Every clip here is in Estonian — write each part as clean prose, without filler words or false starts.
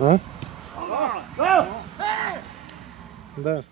А? Да.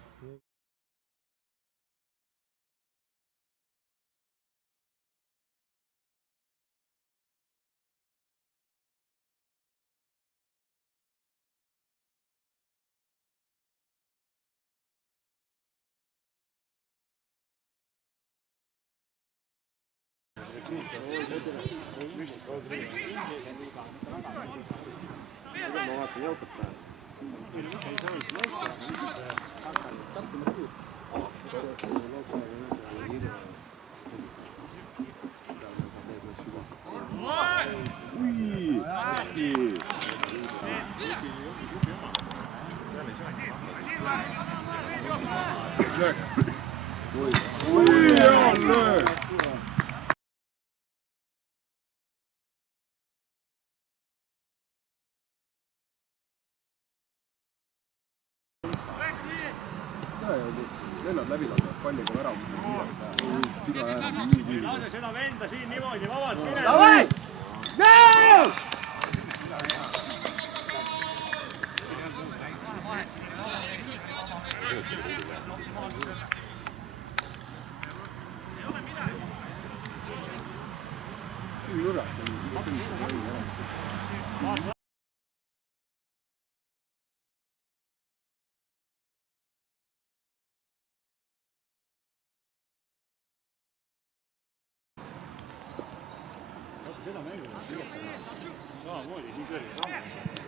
Lennad läbi laseb, palliga värav. Lase seda venda siin niimoodi vabalt mine. Davai! Go!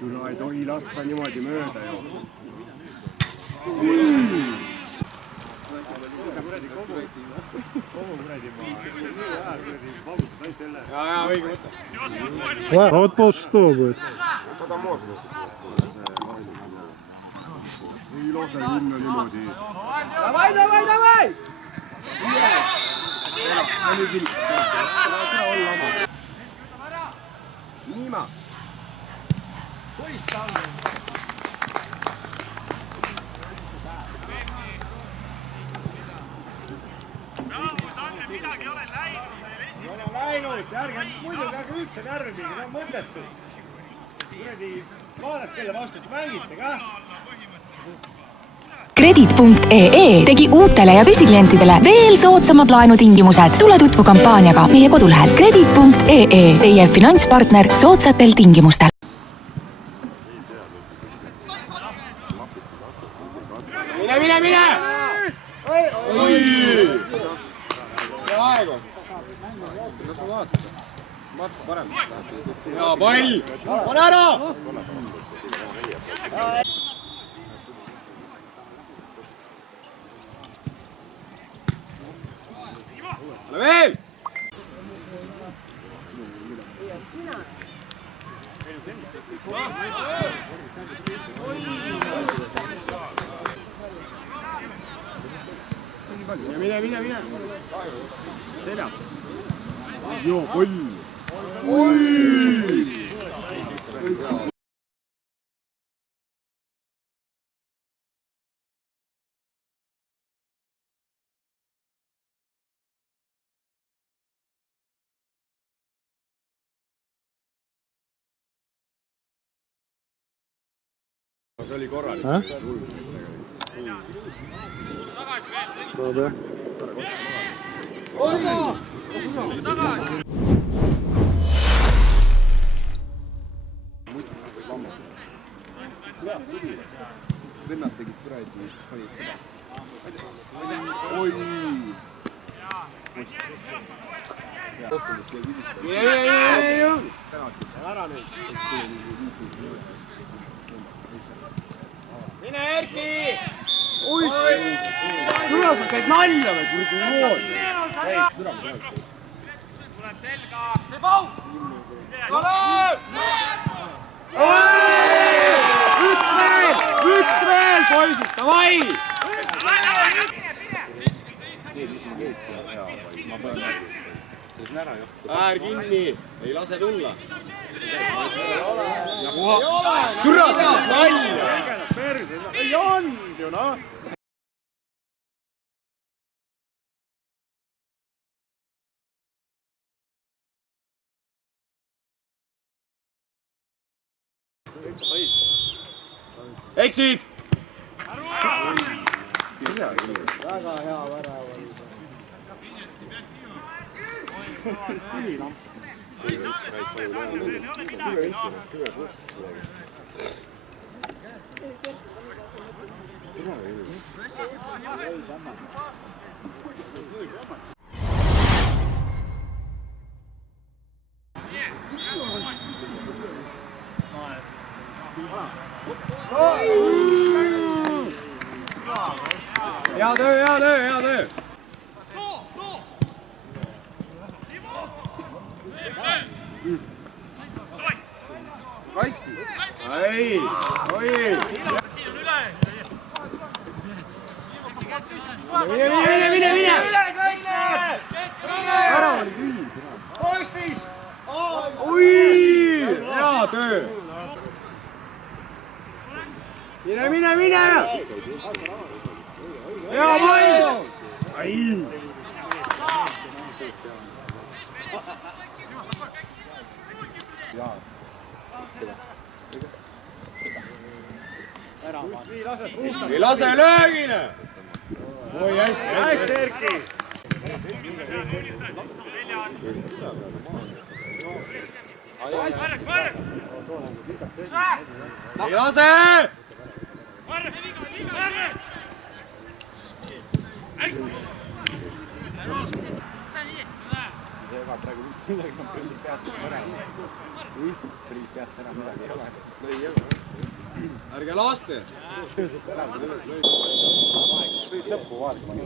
Kuna ei tohi lasta niimoodi mööda ju. Ja, õige mõte. Вот полшестого будет. Ei lase minna niimoodi. Давай, давай, давай! Niima. Midagi ei ole läinud meil esimest. Ei ole läinud, ärge muidugi ärge üldse närvi, see on mõttetud. Kuradi vaadake kelle vastu, te mängite ka. Kredit.ee tegi uutele ja püsiklientidele veel soodsamad laenutingimused. Tule tutvu kampaaniaga meie kodulehel Kredit.ee, teie finantspartner soodsatel tingimustel. Mine! Oi! Ja aegu. Las ma vaatan. Marko parem. Ja pall! Pane ära! Ole veel! Mine! Seljad. Joo, pall! Oi! See oli korralik. Ну да. Vennad tegid kuradi, panid seda. Oi! Ära nüüd! Mine Erki! Oi! Kuidas sa käid nalja või kurdi mood? Tuleb selga. Üks veel, poisid, davai! Äär kinni, ei lase tulla. Türa sa nalja! Ei olnud ju noh! eksid! Väga hea värav oli. Hea töö, hea töö, hea töö! Kaiski! Ei, oi! Mine! Ära oli tühi! Postist! Oi! Hea töö! Mine! Hea pall! Ai! Ei lase löögile! Oi, hästi, Erki! Ei lase! Ärge laste! Lõppu vaatama.